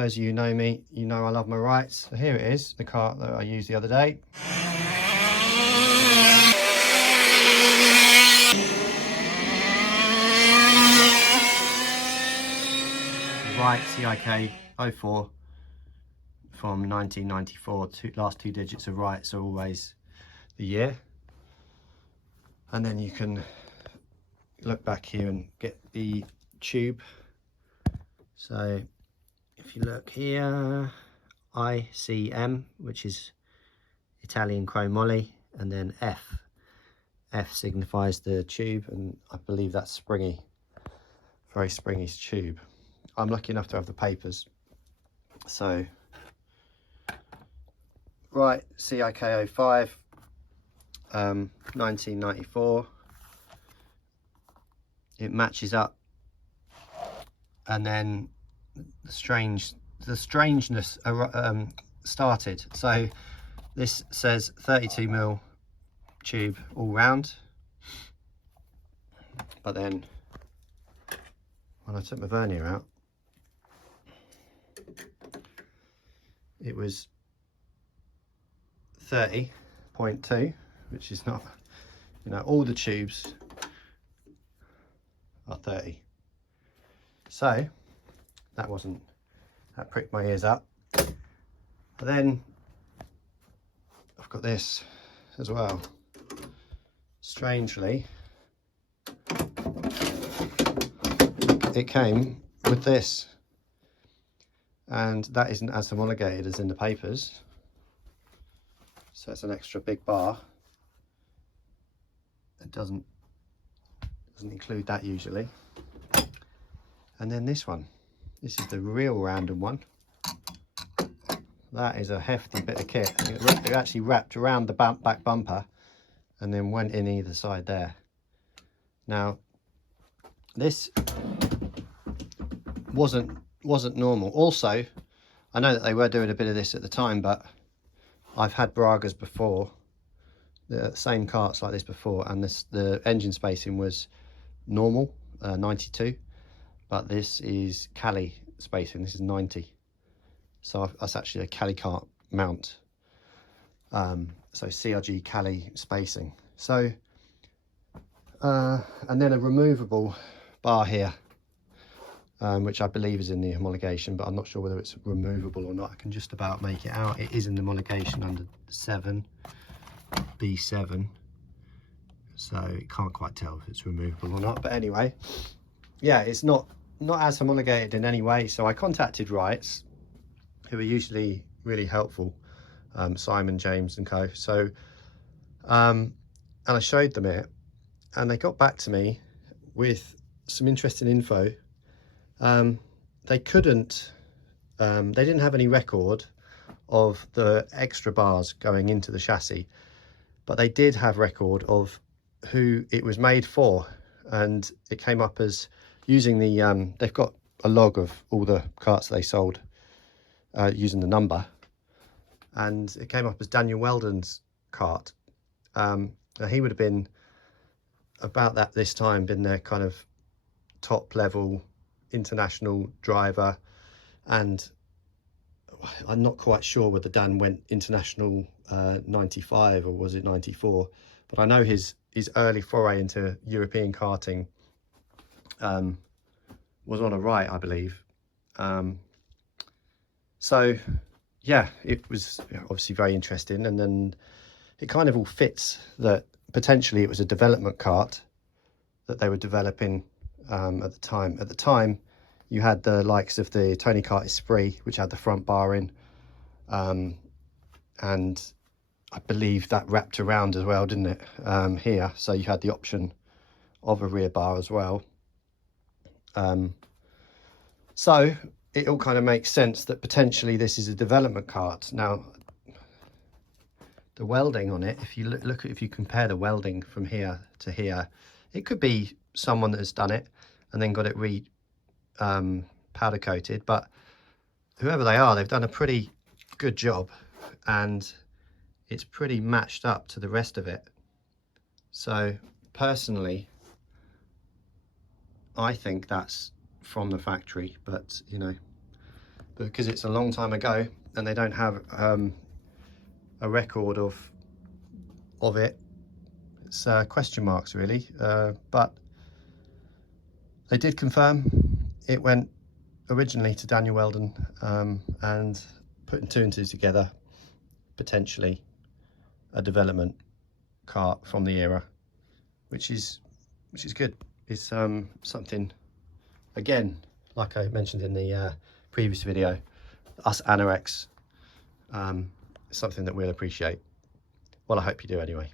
those of you who know me, you know I love my Wrights. So here it is, the Kart that I used the other day. Wright CIK 04 from 1994. Last two digits of Wrights are always the year. And then you can look back here and get the tube. So if you look here, ICM, which is Italian chrome Olly, and then F. F signifies the tube, and I believe that's springy, very springy tube. I'm lucky enough to have the papers. So, right, CIK 05, 1994. It matches up, and then the strangeness started. So this says 32mm tube all round, but then when I took my vernier out, it was 30.2, which is not, you know, all the tubes are 30. So that pricked my ears up. But then I've got this as well. Strangely, it came with this, and that isn't as homologated as in the papers. So it's an extra big bar. It doesn't include that usually. And then this one. This is the real random one. That is a hefty bit of kit. It actually wrapped around the back bumper and then went in either side there. Now, this wasn't normal. Also, I know that they were doing a bit of this at the time, but I've had Bragas before, the same karts like this before, and the engine spacing was normal, 92. But this is Cali spacing, this is 90. So that's actually a Cali kart mount. So CRG Cali spacing. So, and then a removable bar here, which I believe is in the homologation, but I'm not sure whether it's removable or not. I can just about make it out. It is in the homologation under 7, B7. So you can't quite tell if it's removable or not. But anyway, yeah, it's not as homologated in any way. So I contacted Wrights, who are usually really helpful, Simon, James and co. So, and I showed them it, and they got back to me with some interesting info. They didn't have any record of the extra bars going into the chassis, but they did have record of who it was made for, and it came up as using the they've got a log of all the karts they sold using the number, and it came up as Daniel Wheldon's kart. Now he would have been about this time, been their kind of top level international driver, and I'm not quite sure whether Dan went international 95 or was it 94, but I know his early foray into European karting was on a Wright, I believe. So yeah, it was obviously very interesting, and then it kind of all fits that potentially it was a development kart that they were developing at the time. At the time, you had the likes of the Tony Kart Esprit, which had the front bar in, and I believe that wrapped around as well, didn't it, here? So you had the option of a rear bar as well. So it all kind of makes sense that potentially this is a development kart. Now, the welding on it, if you look at, if you compare the welding from here to here, it could be someone that has done it and then got it powder coated, but whoever they are, they've done a pretty good job, and it's pretty matched up to the rest of it. So personally, I think that's from the factory, but you know, but because it's a long time ago and they don't have a record of it, it's question marks really, but they did confirm it went originally to Daniel Wheldon, and putting 2 and 2 together, potentially a development kart from the era, which is good. It's something, again, like I mentioned in the previous video, us anoraks, something that we'll appreciate. Well, I hope you do anyway.